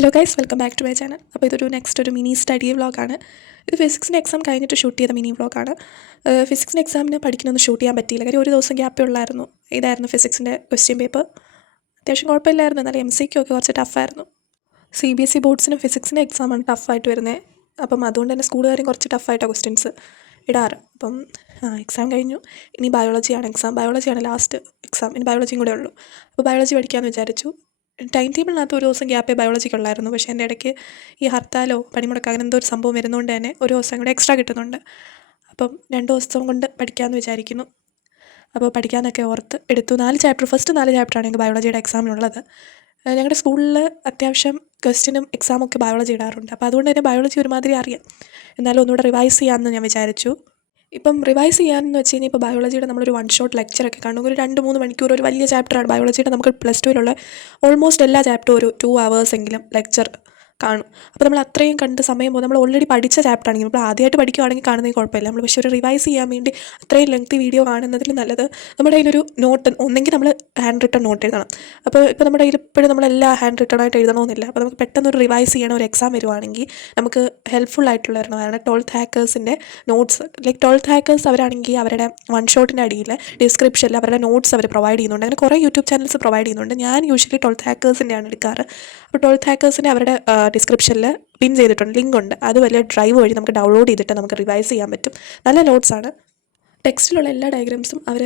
Hello guys, welcome back to my channel. അപ്പോൾ ഇതൊരു next ഒരു മിനി സ്റ്റഡി വ്ളോഗാണ്. ഇത് ഫിസിക്സിൻ്റെ എക്സാം കഴിഞ്ഞിട്ട് ഷൂട്ട് ചെയ്ത മിനി വ്ളോഗാണ്. ഫിസിക്സിൻ്റെ എക്സാമിന് പഠിക്കണമെന്ന് ഷൂട്ട് ചെയ്യാൻ പറ്റിയില്ല, കാര്യം ഒരു ദിവസം ഗ്യാപ്പേ ഉള്ളായിരുന്നു. ഇതായിരുന്നു ഫിസിക്സിൻ്റെ ക്വസ്റ്റ്യൻ പേപ്പർ. അത്യാവശ്യം കുഴപ്പമില്ലായിരുന്നു, എന്നാലും MCQ ഒക്കെ കുറച്ച് ടഫായിരുന്നു. CBSE ബോർഡ്സിനും ഫിസിക്സിൻ്റെ എക്സാമാണ് ടഫായിട്ട് വരുന്നത്. അപ്പം അതുകൊണ്ട് തന്നെ സ്കൂളുകാരും കുറച്ച് ടഫായിട്ടാണ് ക്വസ്റ്റ്യൻസ് ഇടാറ്. അപ്പം എക്സാം കഴിഞ്ഞു, ഇനി ബയോളജിയാണ് എക്സാം. ബയോളജിയാണ് ലാസ്റ്റ് എക്സാം, ഇനി ബയോളജിയും കൂടെ ഉള്ളൂ. അപ്പോൾ ബയോളജി പഠിക്കാമെന്ന് വിചാരിച്ചു. ടൈം ടേബിളിനകത്ത് ഒരു ദിവസം ഗ്യാപ്പേ ബയോളജിക്കുള്ളായിരുന്നു. പക്ഷേ എൻ്റെ ഇടയ്ക്ക് ഈ ഹർത്താലോ പണിമുടക്കോ അങ്ങനെ എന്തോ ഒരു സംഭവം വരുന്നതുകൊണ്ട് തന്നെ ഒരു ദിവസം കൂടെ എക്സ്ട്രാ കിട്ടുന്നുണ്ട്. അപ്പം 2 ദിവസം കൊണ്ട് പഠിക്കാമെന്ന് വിചാരിക്കുന്നു. അപ്പോൾ പഠിക്കാമെന്നൊക്കെ ഓർത്ത് എടുത്തു. 4 ചാപ്റ്റർ, ഫസ്റ്റ് 4 ചാപ്റ്ററാണ് എനിക്ക് ബയോളജിയുടെ എക്സാമിനുള്ളത്. ഞങ്ങളുടെ സ്കൂളിൽ അത്യാവശ്യം ക്വസ്റ്റ്യനും എക്സാമൊക്കെ ബയോളജി ഇടാറുണ്ട്. അപ്പോൾ അതുകൊണ്ട് തന്നെ ബയോളജി ഒരുമാതിരി അറിയാം. എന്നാലും ഒന്നുകൂടെ റിവൈസ് ചെയ്യാമെന്ന് ഞാൻ വിചാരിച്ചു. ഇപ്പം റിവൈസ് ചെയ്യാമെന്ന് വെച്ച് കഴിഞ്ഞാൽ ഇപ്പോൾ ബയോളജിയുടെ നമ്മളൊരു 1 ഷോട്ട് ലെക്ചറൊക്കെ കാണും. ഒരു 2-3 മണിക്കൂർ, ഒരു വലിയ ചാപ്റ്ററാണ് ബയോളജിയുടെ. നമുക്ക് +2-ലുള്ള ഓൾമോസ്റ്റ് എല്ലാ ചാപ്റ്ററും ഒരു 2 hours എങ്കിലും ലെക്ചർ കാണും. അപ്പോൾ നമ്മൾ അത്രയും കണ്ട് സമയം പോകും. നമ്മൾ ഓൾറെഡി പഠിച്ച ചാപ്റ്റർ ആണെങ്കിൽ നമ്മൾ ആദ്യമായിട്ട് പഠിക്കുകയാണെങ്കിൽ കാണുന്നതിൽ കുഴപ്പമില്ല. നമ്മൾ പക്ഷേ ഒരു റിവൈസ് ചെയ്യാൻ വേണ്ടി അത്രയും ലെങ്തി വീഡിയോ കാണുന്നതിൽ നല്ലത് നമ്മുടെ കയ്യിലൊരു നോട്ട്, ഒന്നെങ്കിൽ നമ്മൾ ഹാൻഡ് റിട്ടൺ നോട്ട് എഴുതണം. അപ്പോൾ ഇപ്പോൾ നമ്മുടെ കയ്യിൽ ഇപ്പോഴും നമ്മളെല്ലാം ഹാൻഡ് റിട്ടൺ ആയിട്ട് എഴുതണമെന്നില്ല. അപ്പോൾ നമുക്ക് പെട്ടെന്ന് ഒരു റിവൈസ് ചെയ്യണ ഒരു എക്സാം വരുവാണെങ്കിൽ നമുക്ക് ഹെൽപ്ഫുൾ ആയിട്ടുള്ള ഒരെണ്ണമാണ് 12th ഹാക്കേഴ്സിൻ്റെ നോട്ട്സ്. ലൈക്ക് 12th ഹാക്കേഴ്സ് അവരാണെങ്കിൽ അവരുടെ 1 ഷോട്ടിൻ്റെ അടിയിൽ ഡിസ്ക്രിപ്ഷനിൽ അവരുടെ നോട്ട്സ് അവർ പ്രൊവൈഡ് ചെയ്യുന്നുണ്ട്. അങ്ങനെ കുറേ യൂട്യൂബ് ചാനൽസ് പ്രൊവൈഡ് ചെയ്യുന്നുണ്ട്. ഞാൻ യൂഷ്വലി 12th ഹാക്കേഴ്സിൻ്റെയാണ് എടുക്കാറ്. അപ്പോൾ 12th ഹാക്കേഴ്സിൻ്റെ അവരുടെ ഡിസ്ക്രിപ്ഷനിൽ പിൻ ചെയ്തിട്ടുണ്ട്, ലിങ്ക് ഉണ്ട്. അത് വലിയ ഡ്രൈവ് വഴി നമുക്ക് ഡൗൺലോഡ് ചെയ്തിട്ട് നമുക്ക് റിവൈസ് ചെയ്യാൻ പറ്റും. നല്ല നോട്ട്സാണ്. ടെക്സ്റ്റിലുള്ള എല്ലാ ഡയഗ്രാംസും അവർ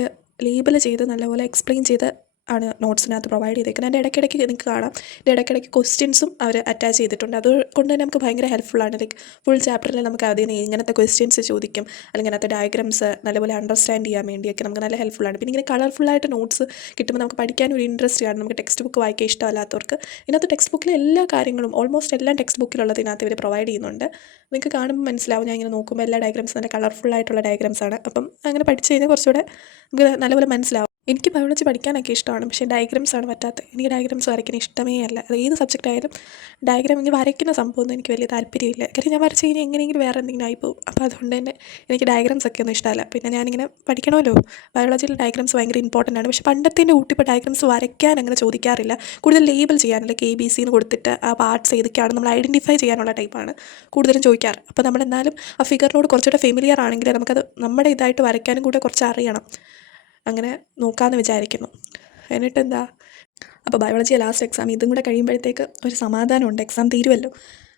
ലേബൽ ചെയ്ത് നല്ലപോലെ എക്സ്പ്ലെയിൻ ചെയ്ത് ആണ് നോട്ട്സിനകത്ത് പ്രൊവൈഡ് ചെയ്തേക്കുന്നത്. അതിൻ്റെ ഇടയ്ക്കിടയ്ക്ക് നിങ്ങൾക്ക് കാണാം, ഇതിൻ്റെ ഇടയ്ക്കിടയ്ക്ക് ക്വസ്റ്റ്യൻസും അവർ അറ്റാച്ച് ചെയ്തിട്ടുണ്ട്. അതുകൊണ്ട് തന്നെ നമുക്ക് ഭയങ്കര ഹെൽപ്ഫുള്ളാണ്. ലൈക്ക് ഫുൾ ചാപ്റ്ററിൽ നമുക്ക് അതിൽ നിന്ന് ഇങ്ങനത്തെ ക്വസ്റ്റ്യൻസ് ചോദിക്കും, അല്ലെങ്കിൽ അതിനകത്ത് ഡയഗ്രാംസ് നല്ലപോലെ അണ്ടർസ്റ്റാൻഡ് ചെയ്യാൻ വേണ്ടിയൊക്കെ നമുക്ക് നല്ല ഹെൽപ്ഫുള്ളാണ്. പിന്നെ ഇങ്ങനെ കളർഫുള്ളായിട്ട് നോട്ട്സ് കിട്ടുമ്പോൾ നമുക്ക് പഠിക്കാൻ ഒരു ഇൻട്രസ്റ്റ് ആണ്. നമുക്ക് ടെക്സ്റ്റ് ബുക്ക് വായിക്കാൻ ഇഷ്ടമല്ലാത്തവർക്ക് ഇതിനകത്ത് ടെക്സ്റ്റ് ബുക്കിലെ എല്ലാ കാര്യങ്ങളും, ഓൾമോസ്റ്റ് എല്ലാം ടെക്സ്റ്റ് ബുക്കിലുള്ളത് ഇതിനകത്ത് ഇവർ പ്രൊവൈഡ് ചെയ്യുന്നുണ്ട്. നിങ്ങൾക്ക് കാണുമ്പോൾ മനസ്സിലാവും. ഞാൻ ഇങ്ങനെ നോക്കുമ്പോൾ എല്ലാ ഡയഗ്രാംസ് നല്ല കളർഫുള്ളായിട്ടുള്ള ഡയഗ്രാംസാണ്. അപ്പം അങ്ങനെ പഠിച്ചു കഴിഞ്ഞാൽ കുറച്ചുകൂടെ നമുക്ക് നല്ലപോലെ മനസ്സിലാവും. എനിക്ക് ബയോളജി പഠിക്കാനൊക്കെ ഇഷ്ടമാണ്, പക്ഷേ ഡയഗ്രാംസാണ് പറ്റാത്തത്. എനിക്ക് ഡയഗ്രാംസ് വരയ്ക്കാൻ ഇഷ്ടമേ അല്ല. അത് ഏത് സബ്ജക്റ്റ് ആയാലും ഡയഗ്രാം ഇങ്ങനെ വരയ്ക്കുന്ന സംഭവമൊന്നും എനിക്ക് വലിയ താല്പര്യമില്ല. കാര്യം ഞാൻ വരച്ച് കഴിഞ്ഞാൽ എങ്ങനെയെങ്കിലും വേറെ എന്തെങ്കിലും ആയിപ്പോവും. അപ്പോൾ അതുകൊണ്ട് തന്നെ എനിക്ക് ഡയഗ്രാംസ് ഒക്കെ ഒന്നും ഇഷ്ടമല്ല. പിന്നെ ഞാനിങ്ങനെ പഠിക്കണമല്ലോ, ബയോളജിയിൽ ഡയഗ്രാംസ് ഭയങ്കര ഇമ്പോർട്ടൻ്റ് ആണ്. പക്ഷേ പണ്ടത്തേൻ്റെ കൂട്ടിപ്പോൾ ഡയഗ്രാംസ് വരയ്ക്കാൻ അങ്ങനെ ചോദിക്കാറില്ല. കൂടുതൽ ലേബിൾ ചെയ്യാനുള്ള ABC എന്ന് കൊടുത്തിട്ട് ആ പാർട്സ് ഏതൊക്കെയാണ് നമ്മൾ ഐഡൻറ്റിഫൈ ചെയ്യാനുള്ള ടൈപ്പാണ് കൂടുതലും ചോദിക്കാറ്. അപ്പോൾ നമ്മളെന്നാലും ആ ഫിഗറിനോട് കുറച്ചുകൂടെ ഫെമിലിയർ ആണെങ്കിൽ നമുക്കത് നമ്മുടെ ഇതായിട്ട് വരയ്ക്കാനും കൂടെ കുറച്ച് അറിയണം. അങ്ങനെ നോക്കാമെന്ന് വിചാരിക്കുന്നു. എന്നിട്ടെന്താ, അപ്പോൾ ബയോളജി ലാസ്റ്റ് എക്സാം. ഇതും കൂടെ കഴിയുമ്പോഴത്തേക്ക് ഒരു സമാധാനമുണ്ട്, എക്സാം തീരുമല്ലോ.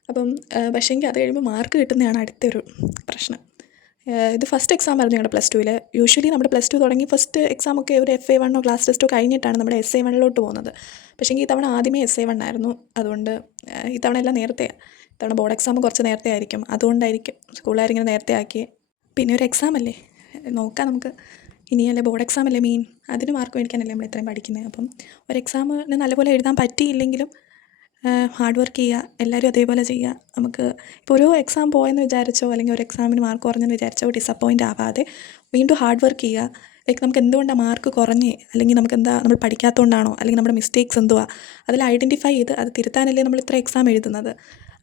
അപ്പം പക്ഷേങ്കിൽ അത് കഴിയുമ്പോൾ മാർക്ക് കിട്ടുന്നതാണ് അടുത്തൊരു പ്രശ്നം. ഇത് ഫസ്റ്റ് എക്സാം ആയിരുന്നു ഞങ്ങളുടെ +2-ൽ. യൂഷ്വലി നമ്മുടെ +2 തുടങ്ങി ഫസ്റ്റ് എക്സാമൊക്കെ ഒരു FA1 ക്ലാസ് ടെസ്റ്റോ കഴിഞ്ഞിട്ടാണ് നമ്മുടെ SA1 പോകുന്നത്. പക്ഷേങ്കിൽ ഇത്തവണ ആദ്യമേ SA1 ആയിരുന്നു. അതുകൊണ്ട് ഇത്തവണ എല്ലാം നേരത്തെയാണ്. ഇത്തവണ ബോർഡ് എക്സാം കുറച്ച് നേരത്തെ ആയിരിക്കും, അതുകൊണ്ടായിരിക്കും സ്കൂളുകാരിങ്ങനെ നേരത്തെ ആക്കി. പിന്നെ ഒരു എക്സാം അല്ലേ, നോക്കാം നമുക്ക്. ഇനിയല്ലേ ബോർഡ് എക്സാം അല്ലേ മെയിൻ, അതിന് മാർക്ക് മേടിക്കാനല്ലേ നമ്മൾ ഇത്രയും പഠിക്കുന്നത്. അപ്പം ഒരു എക്സാമിന് നല്ലപോലെ എഴുതാൻ പറ്റിയില്ലെങ്കിലും ഹാർഡ് വർക്ക് ചെയ്യുക, എല്ലാവരും അതേപോലെ ചെയ്യുക. നമുക്ക് ഇപ്പോൾ ഒരു എക്സാം പോയെന്ന് വിചാരിച്ചോ, അല്ലെങ്കിൽ ഒരു എക്സാമിന് മാർക്ക് കുറഞ്ഞെന്ന് വിചാരിച്ചോ ഡിസപ്പോയിൻ്റ് ആവാതെ വീണ്ടും ഹാർഡ് വർക്ക് ചെയ്യുക. ലൈക്ക് നമുക്ക് എന്തുകൊണ്ടാണ് മാർക്ക് കുറഞ്ഞേ, അല്ലെങ്കിൽ നമുക്ക് എന്താ നമ്മൾ പഠിക്കാത്തതുകൊണ്ടാണോ, അല്ലെങ്കിൽ നമ്മുടെ മിസ്റ്റേക്സ് എന്തുവാ, അതിൽ ഐഡൻറ്റിഫൈ ചെയ്ത് അത് തിരുത്താനല്ലേ നമ്മൾ ഇത്ര എക്സാം എഴുതുന്നത്.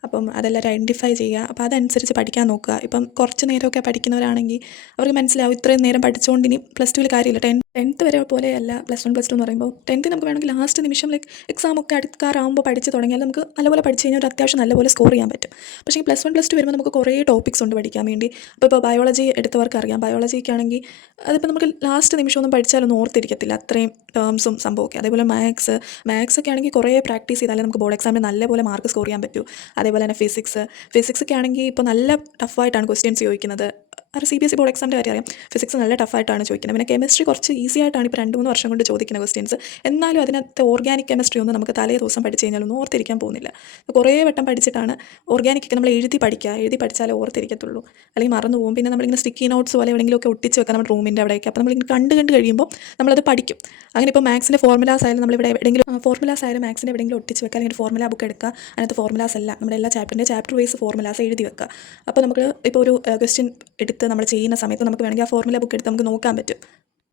അപ്പം അതെല്ലാവരും ഐഡൻറ്റിഫൈ ചെയ്യുക. അപ്പോൾ അതനുസരിച്ച് പഠിക്കാൻ നോക്കുക. ഇപ്പം കുറച്ച് നേരമൊക്കെ പഠിക്കുന്നവരാണെങ്കിൽ അവർക്ക് മനസ്സിലാവും ഇത്രയും നേരം പഠിച്ചുകൊണ്ട് ഇനി +2-ൽ കാര്യമില്ല. 10th വരെ പോലെയല്ല +1 +2 എന്ന് പറയുമ്പോൾ. 10th നമുക്ക് വേണമെങ്കിൽ ലാസ്റ്റ് നിമിഷം ലൈക്ക് എക്സാമൊക്കെ അടുക്കാറാകുമ്പോൾ പഠിച്ച് തുടങ്ങിയാൽ നമുക്ക് നല്ലപോലെ പഠിച്ച് കഴിഞ്ഞാൽ ഒരു അത്യാവശ്യം നല്ലപോലെ സ്കോർ ചെയ്യാൻ പറ്റും. പക്ഷേ ഈ +1 +2 വരുമ്പോൾ നമുക്ക് കുറേ ടോപ്പിക്സ് ഉണ്ട് പഠിക്കാൻ വേണ്ടി. ഇപ്പോൾ ബയോളജി എടുത്തവർക്ക് അറിയാം, ബയോളജിക്കാണെങ്കിൽ അതിപ്പോൾ നമുക്ക് ലാസ്റ്റ് നിമിഷമൊന്നും പഠിച്ചാലൊന്നും ഓർത്തിരിക്കത്തില്ല, അത്രയും ടേംസും സംഭവമൊക്കെ. അതേപോലെ മാത്സ് ഒക്കെ ആണെങ്കിൽ കുറേ പ്രാക്ടീസ് ചെയ്താലേ നമുക്ക് ബോർഡ് എക്സാമിന് നല്ലപോലെ മാർക്ക് സ്കോർ ചെയ്യാൻ പറ്റൂ. അതേപോലെ തന്നെ ഫിസിക്സ് ഒക്കെ ആണെങ്കിൽ ഇപ്പോൾ നല്ല ടഫായിട്ടാണ് ക്വസ്റ്റ്യൻസ് ചോദിക്കുന്നത്. അത് CBSE ബോർഡ് എക്സാമിൻ്റെ കാര്യം അറിയാം. ഫിസിക്സ് നല്ല ടഫായിട്ടാണ് ചോദിക്കുന്നത്. പിന്നെ കെമിസ്ട്രി കുറച്ച് ഈസി ആയിട്ടാണ് ഇപ്പോൾ 2-3 വർഷം കൊണ്ട് ചോദിക്കുന്ന ക്വസ്റ്റ്യൻസ്. എന്നാലും അതിനകത്ത് ഓർഗാനിക് കെമിസ്ട്രി ഒന്നും നമുക്ക് തലേ ദിവസം പഠിച്ച് കഴിഞ്ഞാലൊന്നും ഓർത്തിരിക്കാൻ പോകുന്നില്ല. കുറേ വട്ടം പഠിച്ചിട്ടാണ് ഓർഗാനിക്കൊക്കെ നമ്മൾ എഴുതി പഠിച്ചാലേ ഓർത്തിരിക്കത്തുള്ളൂ, അല്ലെങ്കിൽ മറന്നു പോകും. പിന്നെ നമ്മളിങ്ങനെ സ്റ്റിക്കി നോട്ട്സ് പോലെ എവിടെയെങ്കിലുമൊക്കെ ഒട്ടിച്ച് വെക്കാം നമ്മുടെ റൂമിൻ്റെ അവിടെയൊക്കെ. അപ്പോൾ നമ്മളിങ്ങനെ കണ്ട് കഴിയുമ്പോൾ നമ്മളത് പഠിക്കും. അങ്ങനെ ഇപ്പോൾ മാത്സിൻ്റെ ഫോർമുലാസ് ആയാലും നമ്മളിവിടെ എവിടെയെങ്കിലും ഫോർമുലാസ് ആയാലും മാത്സിൻ്റെ എവിടെയെങ്കിലും ഒട്ടിച്ച് വെക്കുക, അല്ലെങ്കിൽ ഫോർമുല ബുക്ക് എടുക്കുക. അതിനകത്ത് ഫോർമുലാസ് എല്ലാം നമ്മുടെ എല്ലാ ചാപ്റ്റർ വൈസ് ഫോർമുലാസ് എഴുതി വെക്കുക. അപ്പോൾ നമുക്ക് ഇപ്പോൾ ഒരു ക്വസ്റ്റ്യൻ എടുത്ത് നമ്മൾ ചെയ്യുന്ന സമയത്ത് നമുക്ക് വേണമെങ്കിൽ ആ ഫോർമുല ബുക്ക് എടുത്ത് നമുക്ക് നോക്കാൻ പറ്റും.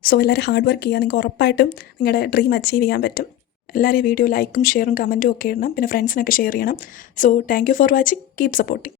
സോ എല്ലാവരും ഹാർഡ് വർക്ക് ചെയ്യുക, നിങ്ങൾക്ക് ഉറപ്പായിട്ടും നിങ്ങളുടെ ഡ്രീം അച്ചീവ് ചെയ്യാൻ പറ്റും. എല്ലാവരും വീഡിയോ ലൈക്കും ഷെയറും കമൻറ്റും ഒക്കെ ഇടണം. പിന്നെ ഫ്രണ്ട്സിനൊക്കെ ഷെയർ ചെയ്യണം. So thank you for watching. Keep supporting.